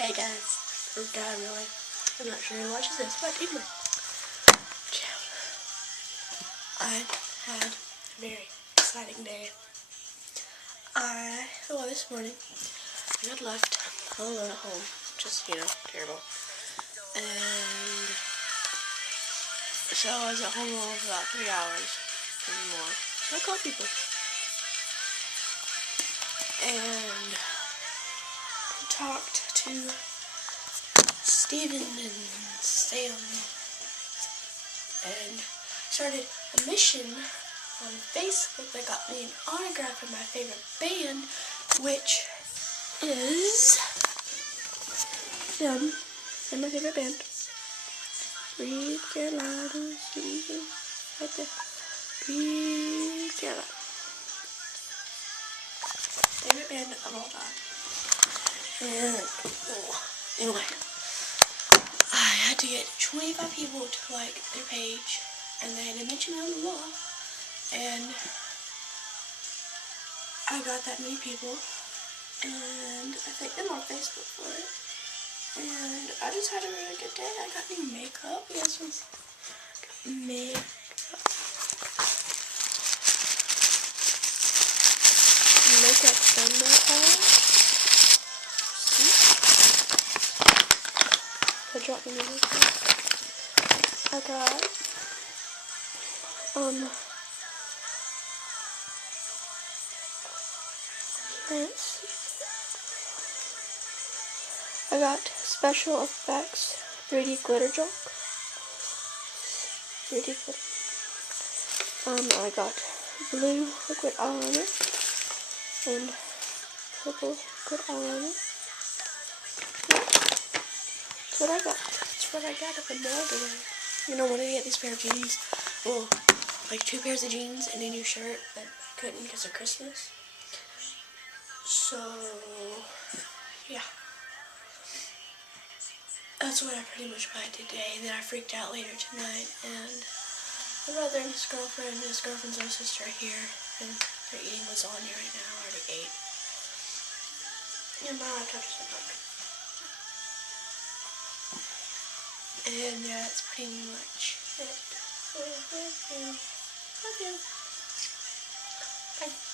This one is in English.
Hey guys, or dad really. I'm not sure who watches this, but anyway. I had a very exciting day. This morning, I got left all alone at home. Just, terrible. And so I was at home alone for about 3 hours and more. So I called people. And talked to Steven and Sam and started a mission on Facebook that got me an autograph from my favorite band, which is them. They're my favorite band. Breathe Carolina, right there. Breathe Carolina. Favorite band of all time. And anyway, I had to get 25 people to like their page, and they had to mention it on the wall. And I got that many people, and I thanked them on Facebook for it. And I just had a really good day. I got new makeup. You guys want to see makeup? Makeup thumbnail polish. See? So drop me the makeup. I got I got Special Effects 3D glitter chalk. 3D glitter. I got blue liquid eyeliner and purple liquid eyeliner. That's what I got. That's what I got at the mall today. You know, wanted to get this pair of jeans. Well, like 2 pairs of jeans and a new shirt, but I couldn't because of Christmas. So, yeah. That's what I pretty much buy today. And then I freaked out later tonight, and my brother and his girlfriend's little sister are here, and they're eating lasagna right now. I already ate. And my laptop doesn't work. And yeah, that's pretty much it. Love you. Bye.